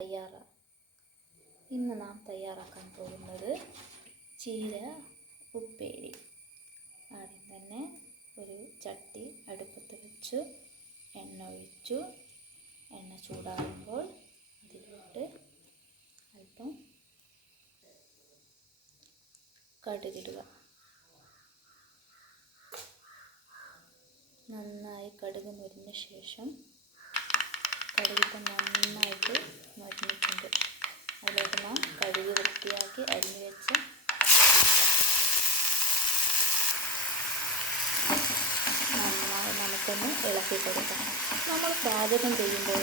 തയ്യാറാ. ഇന്ന് നാം തയ്യാറാക്കാൻ പോകുന്നത് ചീര ഉപ്പേരി. ആദ്യം തന്നെ ഒരു ചട്ടി അടുപ്പത്ത് വെച്ചു എണ്ണ ഒഴിച്ചു. എണ്ണ ചൂടാകുമ്പോൾ അതിലോട്ട് അല്പം കടുകിടുക. നന്നായി കടുക് മുരിഞ്ഞ ശേഷം കടുകിപ്പം നന്നായിട്ട് മരുന്നിട്ടുണ്ട്. അതിലോട്ട് നാം കഴുകി വൃത്തിയാക്കി അരിഞ്ഞു വെച്ച് നന്നായി നമുക്കൊന്ന് ഇളക്കി കൊടുക്കാം നമ്മൾ പാചകം ചെയ്യുമ്പോൾ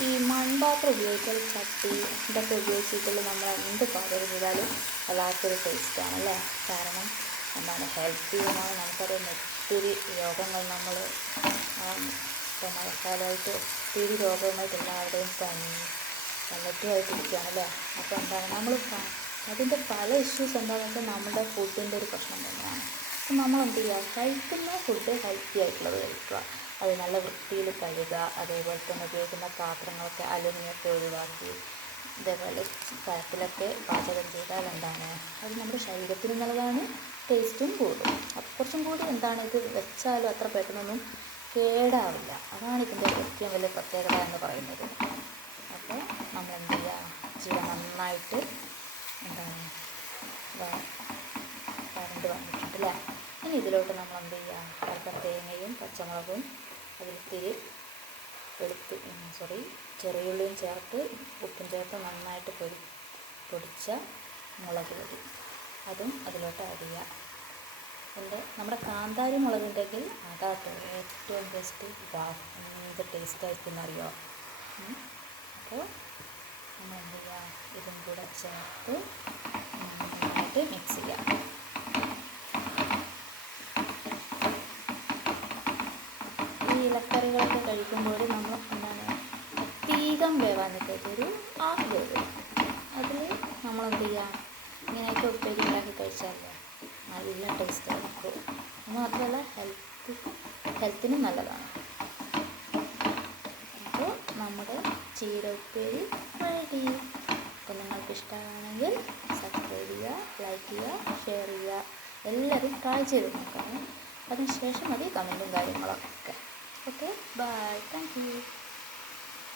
ഈ മൺപാത്രം ഉപയോഗിച്ചാൽ ചട്ടി ഇതൊക്കെ ഉപയോഗിച്ചിട്ടുള്ള നമ്മൾ എന്ത് പാചകം ചെയ്താലും വല്ലാത്തൊരു ടേസ്റ്റാണല്ലേ? കാരണം എന്താണ് ഹെൽത്തിയുമാണ് നമുക്കറിയാം. ഒത്തിരി രോഗങ്ങൾ നമ്മൾ ഇപ്പോൾ മഴക്കാലമായിട്ട് ഒത്തിരി രോഗമായിട്ട് എല്ലാവരുടെയും പനി അല്ലേ? അപ്പോൾ എന്താണ്? നമ്മൾ അതിന്റെ പല ഇഷ്യൂസ് എന്താണെന്ന് വെച്ചാൽ നമ്മുടെ ഫുഡിന്റെ ഒരു പ്രശ്നം തന്നെയാണ്. അപ്പം നമ്മൾ എന്ത് ചെയ്യുക? കഴിക്കുന്ന ഫുഡ് ഹെൽത്തി ആയിട്ടുള്ളത് കഴിക്കുക. അത് നല്ല വൃത്തിയിൽ കഴുകുക അതേപോലെ തന്നെ ഉപയോഗിക്കുന്ന പാത്രങ്ങളൊക്കെ അലുമിനിയൊക്കെ ഒഴിവാക്കി ഇതേപോലെ പഴത്തിലൊക്കെ പാചകം ചെയ്താൽ എന്താണ്? അത് നമ്മുടെ ശരീരത്തിന് നല്ലതാണ് ടേസ്റ്റും കൂടും. അപ്പോൾ കുറച്ചും കൂടി എന്താണ് ഇത് വെച്ചാലും അത്ര പെട്ടെന്നൊന്നും കേടാവില്ല അതാണ് ഇതിന്റെ ഏറ്റവും വലിയ പ്രത്യേകത എന്ന് പറയുന്നത്. അപ്പോൾ നമ്മൾ എന്ത് ചെയ്യുക. ചീര നന്നായിട്ട് എന്താണ് കറണ്ട് വന്നിട്ടുണ്ട് അല്ലേ ഇനി ഇതിലോട്ട് നമ്മൾ എന്ത് ചെയ്യുക കറുത്ത തേങ്ങയും പച്ചമുളകും അതിലിത്തിരി വെളുത്ത് സോറി ചെറിയുള്ളിയും ചേർത്ത് ഉപ്പും ചേർത്ത് നന്നായിട്ട് പൊരി പൊടിച്ച മുളക് പൊടി. അതും അതിലോട്ട് ആഡ് ചെയ്യുക എന്റെ നമ്മുടെ കാന്താരി മുളകുണ്ടെങ്കിൽ അതാട്ടോ ഏറ്റവും ബെസ്റ്റ് വാ ടേസ്റ്റ് ആയിരിക്കും അറിയോ അപ്പോൾ നമ്മൾ എന്ത് ചെയ്യുക ഇതും കൂടെ ചേർത്ത് നന്നായിട്ട് മിക്സ് ചെയ്യാം. ഈ ഇലക്കറികളൊക്കെ കഴിക്കുമ്പോൾ നമ്മൾ എന്താണ്? അധികം വേവാൻ ഒരു ഹാഫ് വേവ്. അതിൽ നമ്മളെന്ത് ചെയ്യാം? ഇങ്ങനെയൊക്കെ ഉപ്പേരി ഉണ്ടാക്കി കഴിച്ചാലേ നല്ല ടേസ്റ്റ് ആയിരിക്കും മാത്രമല്ല ഹെൽത്ത് ഹെൽത്തിനും നല്ലതാണ്. അപ്പോൾ നമ്മുടെ ചീര ഉപ്പേരി റെഡി അപ്പോൾ നിങ്ങൾക്ക് ഇഷ്ടമാണെങ്കിൽ സബ്സ്ക്രൈബ് ചെയ്യുക ലൈക്ക് ചെയ്യുക ഷെയർ ചെയ്യുക. എല്ലാവരും ട്രൈ ചെയ്ത് നോക്കണം. അതിനുശേഷം മതി കമന്റും കാര്യങ്ങളൊക്കെ. Okay bye thank you